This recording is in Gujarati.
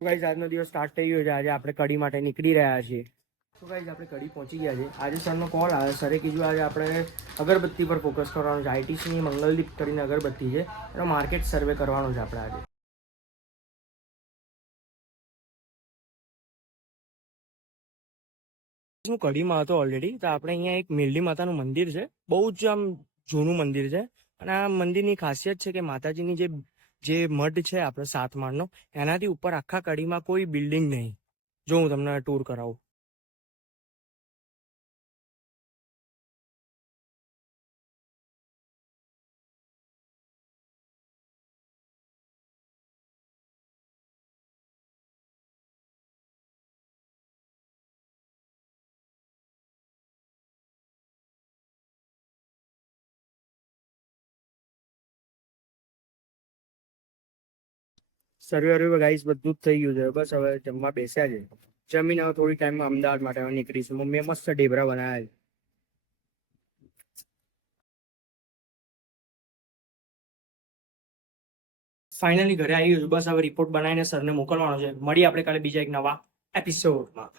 ગાઈઝ આજનો દિવસ સ્ટાર્ટ થઈ ગયો છે. આજે આપણે કડી માટે નીકળી રહ્યા છીએ. તો ગાઈઝ આપણે કડી પહોંચી ગયા છે. આજે સરનો કોલ આવ્યો. સરે કીધું આજે આપણે અગરબત્તી પર ફોકસ કરવાનું છે. આઈટીસીની મંગલદીપ કરીને અગરબત્તી છે, એનો માર્કેટ સર્વે કરવાનો છે આપણે આજે. હું કડીમાં હતો ઓલરેડી. તો આપણે અહીંયા એક મેરડી માતાનું મંદિર છે. બહુ જ આમ જૂનું મંદિર છે. અને આ મંદિરની ખાસિયત છે કે માતાજીની જે મઢ છે આપણે 7 માળનો, એનાથી ઉપર આખા કડીમાં કોઈ બિલ્ડિંગ નહીં. જો હું તમને ટૂર કરાવું. સર્વે ગાઈસ બધું જ થઈ ગયું છે. બસ હવે જમવા બેસ્યા છે. જમીને હવે થોડી ટાઈમમાં અમદાવાદ માટે હવે નીકળીશું. મમ્મીએ મસ્ત ઢેબરા બનાવ્યા છે. ફાઇનલી ઘરે આવી ગયું છું. બસ હવે રિપોર્ટ બનાવીને સરને મોકલવાનો છે. મળીએ આપણે કાલે બીજા એક નવા એપિસોડમાં.